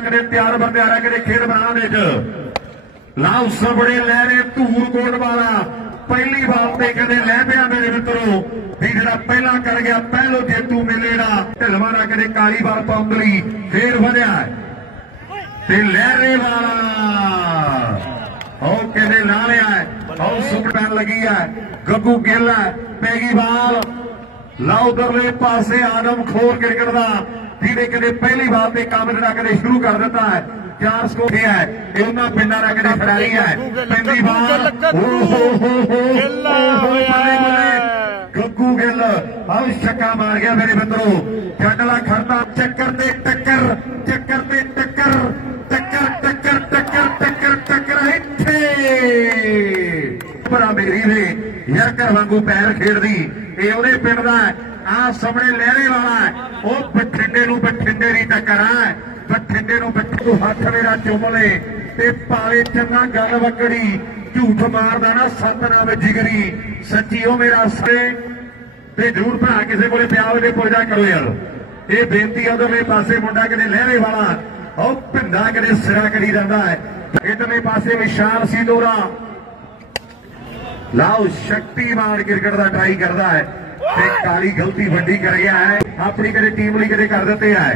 ਕਦੇ ਤਿਆਰ ਬੰਦਿਆਰਾ ਕਦੇ ਖੇਡ ਮੈਦਾਨ ਵਿੱਚ। ਲਾਉ ਸਬੜੇ ਲੈ ਰਹੇ ਧੂਰ ਕੋਟ ਵਾਲਾ। ਪਹਿਲੀ ਵਾਰ ਤੇ ਕਦੇ ਲੈ ਪਿਆ ਮੇਰੇ ਮਿੱਤਰੋ। ਵੀ ਜਿਹੜਾ ਪਹਿਲਾਂ ਕਰ ਗਿਆ, ਪਹਿਲੋ ਜੇਤੂ ਮੇਲੇ ਦਾ। ਢਲਵਾ ਕਦੇ ਕਾਲੀ ਵਾਰ ਪੌਂਗਲੀ ਫੇਰ ਵਧਿਆ। ਤੇ ਲਹਿਰੇ ਵਾਲਾ। ਉਹ ਕਿਹਦੇ ਨਾਲ ਹੈ। ਉਹ ਸੁਪਟਾਂ ਲੱਗੀ ਹੈ। ਗੱਗੂ ਗਿੱਲ ਹੈ ਪੈਗੀ ਬਾਲ ਲਾਉ ਦਰਲੇ ਪਾਸੇ ਆਦਮ ਖੋਰ ਕ੍ਰਿਕਟ ਦਾ। ਜਿਹਨੇ ਕਦੇ ਪਹਿਲੀ ਵਾਰ ਤੇ ਕੰਮ ਜਿਹੜਾ ਕਦੇ ਸ਼ੁਰੂ ਕਰ ਦਿੱਤਾ ਹੈ ਚਾਰ ਸਕੋਰ ਹੈ ਇਹ ਉਹਨਾਂ ਪਿੰਡਾਂ ਦਾ ਕਦੇ ਖਿਡਾਰੀ ਹੈ ਗਿੱਲਾ ਬੱਲੇ ਬੱਲੇ। ਹੋਇਆ। ਗੱਗੂ ਗਿੱਲ ਆਹ ਛੱਕਾ ਮਾਰ ਗਿਆ ਮੇਰੇ ਮਿੱਤਰੋ ਜੱਟਲਾ ਖੜਦਾ ਚੱਕਰ ਤੇ ਟੱਕਰ ਚੱਕਰ ਤੇ ਟੱਕਰ ਟੱਕਰ ਟੱਕਰ ਟੱਕਰ ਟੱਕਰ ਟੱਕਰ ਇੱਥੇ ਭਰਾ ਮੇਰੀ ਨੇ ਯਰਕਰ ਵਾਂਗੂ ਪੈਰ ਖੇਡਦੀ ਇਹ ਉਹਦੇ ਪਿੰਡ ਦਾ ਆ ਸਾਹਮਣੇ ਲਹਿਰੇ ਵਾਲਾ ਹੈ। ਉਹ ਬਠਿੰਡੇ ਨੂੰ ਬਠਿੰਡੇ ਦੀ ਟੱਕਰ ਹੈ ਬਠਿੰਡੇ ਨੂੰ ਬਠਿੰਡੇ ਹੱਥ ਮੇਰਾ ਚੁੰਮ ਲੇ ਤੇ ਪਾਵੇ ਚੰਗਾ ਗੱਲ ਵਕੜੀ, ਝੂਠ ਮਾਰਦਾ ਨਾ ਸਤਨਾਮ ਜਿਗਰੀ ਸੱਚੀ ਉਹ ਮੇਰਾ ਸੇ ਤੇ ਜਰੂਰ ਭਰਾ, ਕਿਸੇ ਕੋਲੇ ਪਿਆ ਹੋਵੇ ਤੇ ਪੁੱਛਦਾ ਕਰੋ ਯਾਰ। ਇਹ ਬੇਨਤੀ ਆ ਉਧਰਲੇ ਪਾਸੇ ਮੁੰਡਾ ਕਿਤੇ ਲਹਿਰੇ ਵਾਲਾ। ਉਹ ਭਿੰਦਾ ਕਿਤੇ ਸਿਰਾ ਕਰੀ ਜਾਂਦਾ ਹੈ। ਇਧਰਲੇ ਪਾਸੇ ਵਿਸ਼ਾਲ ਸੀ ਦੋਰਾ। ਲਾਓ, ਸ਼ਕਤੀਮਾਨ ਕ੍ਰਿਕਟ ਦਾ ਟਰਾਈ ਕਰਦਾ ਹੈ। ਤੇ ਕਾਲੀ ਗਲਤੀ ਵੱਡੀ ਕਰ ਗਿਆ ਹੈ। ਆਪਣੀ ਕਦੇ ਟੀਮ ਲਈ ਕਦੇ ਕਰ ਦਿੱਤੇ ਹੈ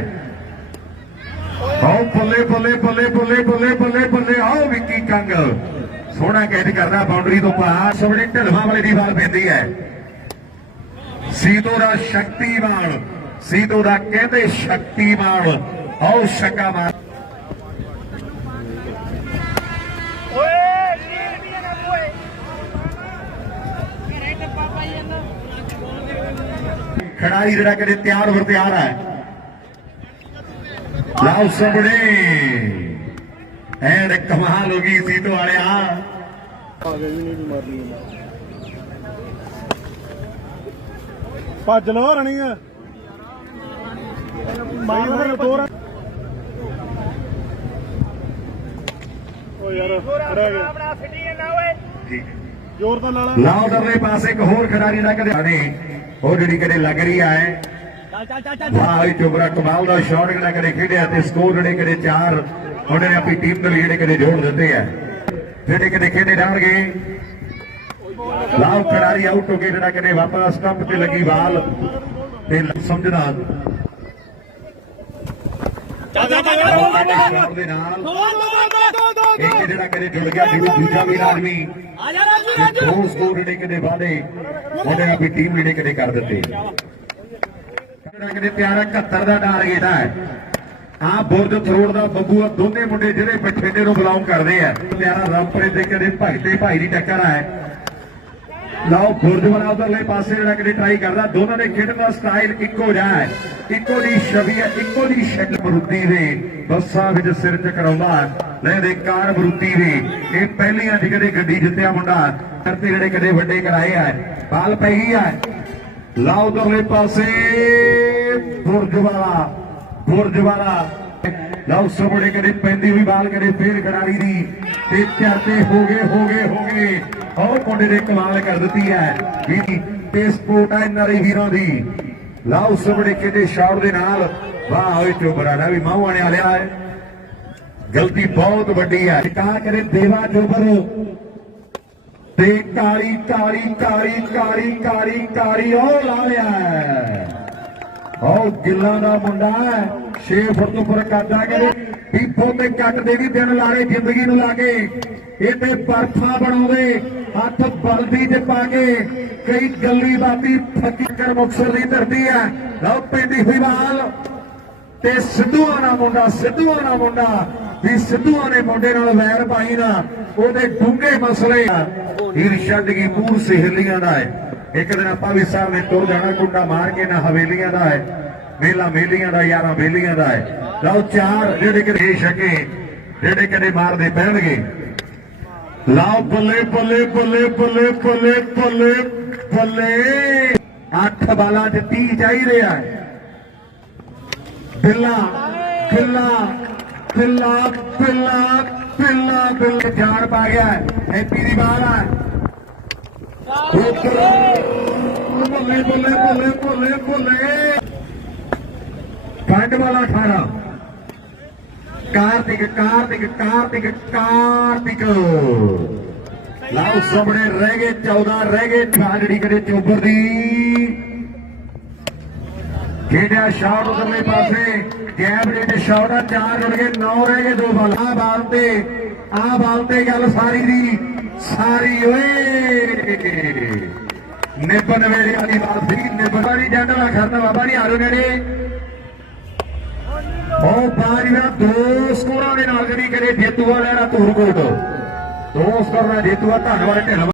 ਆਓ ਬੱਲੇ ਬੱਲੇ ਬੱਲੇ ਬੱਲੇ ਬੱਲੇ ਬੱਲੇ ਬੱਲੇ, ਆਓ ਵਿੱਕੀ ਕੰਗ। ਸੋਹਣਾ ਕੈਚ ਕਰਦਾ ਬਾਉਂਡਰੀ ਤੋਂ ਪਾਰ ਸੋਹਣੇ ਢਲਵਾ ਵਾਲੇ ਦੀ ਬਾਲ ਪੈਂਦੀ ਹੈ। ਸੀਤੋ ਦਾ ਸ਼ਕਤੀਮਾਨ, ਸੀਤੋ ਦਾ ਕਹਿੰਦੇ ਸ਼ਕਤੀਮਾਨ। ਆਓ ਛੱਕਾ ਮਾਰ ਓਏ ਨੀਰ ਵੀ ਨਾ ਓਏ ਮੇਰੇ ਤੇ ਪਾਪਾ ਹੀ ਨਾ ਖਿਡਾਰੀ ਜਿਹੜਾ ਕਦੇ ਤਿਆਰ ਵਰ ਤਿਆਰ ਹੈ। ਲਾਓ ਸਬੜੇ ਐਂਡ ਕਮਾਲ ਹੋ ਗਈ ਸੀਤੋ ਵਾਲਿਆ। ਭੱਜ ਲੋ ਰਣੀ। ਆ ਮਾਰ ਦੇ ਦੋ ਰਨ ਓ ਯਾਰ ਰਹਿ ਗਿਆ। ਆਪਣਾ ਸਿੱਟੀ ਨਾ ਓਏ। ਠੀਕ ਜ਼ੋਰ ਤਾਂ ਲਾ ਲਾ। ਲਾਓ ਦਰਲੇ ਪਾਸੇ ਇੱਕ ਹੋਰ ਖਿਡਾਰੀ ਦਾ ਕਦੇ ਆਣੇ ਉਹ ਜਿਹੜੀ ਕਦੇ ਲੱਗ ਰਹੀ ਹੈ। ਚੱਲ ਚੱਲ ਵਾਹ ਚੋਬਰਾ ਕਮਾਲ ਦਾ ਸ਼ਾਟ ਜਿਹੜਾ ਕਦੇ ਖੇਡਿਆ ਤੇ ਸਕੋਰ ਜਿਹੜੇ ਕਦੇ ਚਾਰ ਉਹਨੇ ਨੇ ਆਪਣੀ ਟੀਮ ਦੇ ਲਈ ਜਿਹੜੇ ਕਦੇ ਜੋੜ ਦਿੱਤੇ ਆ। ਜਿਹੜੇ ਕਦੇ ਖੇਡੇ ਜਾਣਗੇ। ਲਾਓ ਖਿਡਾਰੀ ਆਊਟ ਹੋ ਕੇ ਜਿਹੜਾ ਕਦੇ ਵਾਪਸ ਸਟੰਪ ਤੇ ਲੱਗੀ ਬਾਲ ਤੇ ਸਮਝਦਾ ਦੇ ਨਾਲ ਇੱਕ ਜਿਹੜਾ ਕਦੇ ਜੁੜ ਗਿਆ ਜਿਹਨੂੰ ਦੂਜਾ ਵੀ ਆਦਮੀ ਤੇ ਦੋ ਸਕੋਰ ਜਿਹੜੇ ਕਦੇ ਵਾਦੇ ਉਹਨੇ ਆਪਣੀ ਟੀਮ ਜਿਹੜੇ ਕਦੇ ਕਰ ਦਿੱਤੇ ਜਿਹੜਾ ਕਦੇ ਪਿਆਰਾ 71 ਦਾ ਟਾਰਗੇਟ ਹੈ ਆ ਬੁਰਜ ਥਰੋੜ ਦਾ ਬੱਬੂ ਆ ਦੋਨੇ ਮੁੰਡੇ ਜਿਹੜੇ ਬਠਿੰਡੇ ਨੂੰ ਬਿਲੋਂਗ ਕਰਦੇ ਆ, ਪਿਆਰਾ ਰਾਮਪੁਰੇ ਦੇ ਕਦੇ ਭਾਈ ਤੇ ਭਾਈ ਦੀ ਟੱਕਰ ਹੈ ਲਓ ਬੁਰਜ ਉਧਰਲੇ ਪਾਸੇ ਜਿਹੜਾ ਕਦੇ ਟਰਾਈ ਕਰਦਾ, ਦੋਨਾਂ ਦੇ ਖੇਡਣ ਦਾ ਸਟਾਈਲ ਇੱਕੋ ਜਿਹਾ ਹੈ। ਇੱਕੋ ਦੀ ਛਵੀ ਇੱਕੋ ਦੀ ਸ਼ਕਲ ਮਰੂਤੀ ਦੇ ਬੱਸਾਂ ਵਿੱਚ ਸਿਰ ਚਕਰਾਉਂਦਾ, ਲੈ ਦੇ ਕਾਰ ਮਰੂਤੀ ਦੇ ਇਹ ਪਹਿਲੀਆਂ ਦੀ ਕਦੇ ਗੱਡੀ ਜਿੱਤਿਆ ਮੁੰਡਾ ਕਰਤੇ ਜਿਹੜੇ ਕਦੇ ਵੱਡੇ ਕਰਾਏ ਆ। ਬਾਲ ਪੈ ਗਈ ਹੈ ਲਾਓ, ਉਧਰਲੇ ਪਾਸੇ ਬੁਰਜ ਵਾਲਾ। ਲਓ ਸਭੜੇ ਕਦੇ ਪੈਂਦੀ ਹੋਈ ਬਾਲ, ਕਦੇ ਫੇਰ ਖਿਡਾਰੀ ਦੀ। ਤੇ ਚਰਤੇ ਹੋ ਗਏ ਹੋ ਗਏ ਹੋ ਗਏ। ਉਹ ਮੁੰਡੇ ਨੇ ਕਮਾਲ ਕਰ ਦਿੱਤੀ ਹੈ। ਵੀ ਤੇ ਸਪੋਰਟ ਹੈ ਨਰੀ ਵੀਰਾਂ ਦੀ। ਲਓ ਸਭੜੇ ਕਿਤੇ ਸ਼ਾਟ ਦੇ ਨਾਲ। ਵਾਹ, ਓਏ ਚੋਬਰਾ ਵੀ ਮਾਹੂ ਆਣੇ ਵਾਲਿਆ ਹੈ। ਗਲਤੀ ਬਹੁਤ ਵੱਡੀ ਹੈ। ਕਾ ਕਰੇ ਦੇਵਾ ਚੋਬਰ ਤੇ ਕਾਲੀ ਕਾਲੀ ਕਾਲੀ ਕਾਲੀ ਕਾਲੀ ਕਾਲੀ ਉਹ ਲਾ ਲਿਆ। ਹੈ। ਉਹ ਗਿੱਲਾਂ ਦਾ ਮੁੰਡਾ ਹੈ। 6 ਫੁੱਟ ਤੋਂ ਉੱਪਰ ਕੱਦਾ ਕਰੇ ਪੀਪੋ ਤੇ ਕੱਟ ਦੇ ਵੀ ਦਿਨ ਲਾੜੇ ਜ਼ਿੰਦਗੀ ਨੂੰ ਲਾ ਕੇ। ਇਹ ਤੇ ਬਰਫਾ ਬਣਾਉਂਦੇ, ਹੱਥ ਬਲਦੀ ਚ ਪਾ ਕੇ ਕਈ ਗੱਲੀ ਬਾਤੀ ਫਕੀਰ ਮੁਕਸਰ ਦੀ ਧਰਤੀ ਹੈ। ਲਓ ਪੈਂਦੀ ਹੋਈ ਤੇ ਸਿੱਧੂਆਂ ਦਾ ਮੁੰਡਾ, ਸਿੱਧੂਆਂ ਦਾ ਮੁੰਡਾ ਵੀ ਸਿੱਧੂਆਂ ਨੇ ਮੁੰਡੇ ਨਾਲ ਵੈਰ ਪਾਈ ਨਾ, ਉਹਦੇ ਡੂੰਘੇ ਮਸਲੇ ਆ। ਈਰਸ਼ਦ ਕੀ ਪੂਰ ਸਹੇਲੀਆਂ ਦਾ ਹੈ। ਇੱਕ ਦਿਨ ਆਪਾਂ ਵੀ ਸਾਹਿਬ ਨੇ ਤੁਰ ਜਾਣਾ, ਕੁੰਡਾ ਮਾਰ ਕੇ ਨਾ ਹਵੇਲੀਆਂ ਦਾ ਹੈ। ਮੇਲਾ ਮੇਲੀਆਂ ਦਾ, ਯਾਰਾਂ ਬੇਲੀਆਂ ਦਾ ਹੈ। ਲਓ ਚਾਰ ਜਿਹੜੇ ਕਿ ਛਕੇ, ਜਿਹੜੇ ਕਦੇ ਮਾਰਦੇ ਪੈਣਗੇ। ਲਓ ਬੱਲੇ ਬੱਲੇ ਬੱਲੇ ਬੱਲੇ ਬੱਲੇ ਬੱਲੇ ਬੱਲੇ ਅੱਠ ਬਾਲਾਂ 'ਚ 30 ਚਾਹੀਦੇ ਆ ਬਿੱਲਾ ਬਿੱਲਾ ਬਿੱਲਾ ਬਿੱਲਾ ਬਿੱਲਾ ਬਿੱਲਾ। ਜਾਨ ਪਾ ਗਿਆ ਹੈਪੀ ਦੀ ਬਾਲ ਆ। ਉੱਪਰ। ਬੱਲੇ ਬੱਲੇ ਬੱਲੇ ਬੱਲੇ ਬੱਲੇ ਪੰਡ ਵਾਲਾ 18 ਕਾਰਤਿਕ ਕਾਰਤਿਕ ਕਾਰਤਿਕ ਕਾਰਤਿਕ। ਲਾਓ ਸਾਹਮਣੇ ਰਹਿ ਗਏ 14 ਰਹਿ ਗਏ ਠਾਗੜੀ ਕਦੇ ਚੋਬਰ ਦੀ। ਖੇਡਿਆ ਸ਼ਾਟ ਉਧਰਲੇ ਪਾਸੇ। ਜੈਬਰੇ ਤੇ ਸ਼ਾਟ ਆ, ਚਾਰ ਜੁੜ ਗਏ 9 ਰਹਿ ਗਏ ਦੋ ਬਾਲ। ਆ ਬਾਲ ਤੇ ਆ ਬਾਲ ਤੇ ਗੱਲ ਸਾਰੀ ਦੀ, ਸਾਰੀ ਓਏ। ਨਿਬਨ ਵੇਲੇ ਵਾਲੀ ਬਾਲ ਸੀ ਨਿਬਨ ਵਾਲੀ ਜੱਟ ਦਾ ਖਰਤਾ ਬਾਬਾ ਨਹੀਂ ਹਾਰੋ ਨੇੜੇ। ਉਹ ਬਾਜੀਆ ਦੋ ਸਕੋਰਾਂ ਦੇ ਨਾਲ ਜਿਹੜੀ ਕਰੇ ਜੇਤੂਆ ਲੈਣਾ ਧੂਰਕੋਟ। ਦੋ ਸਕੋਰਾਂ ਦਾ ਜੇਤੂਆ ਧੰਨਵਾਦ ਢਿੱਲ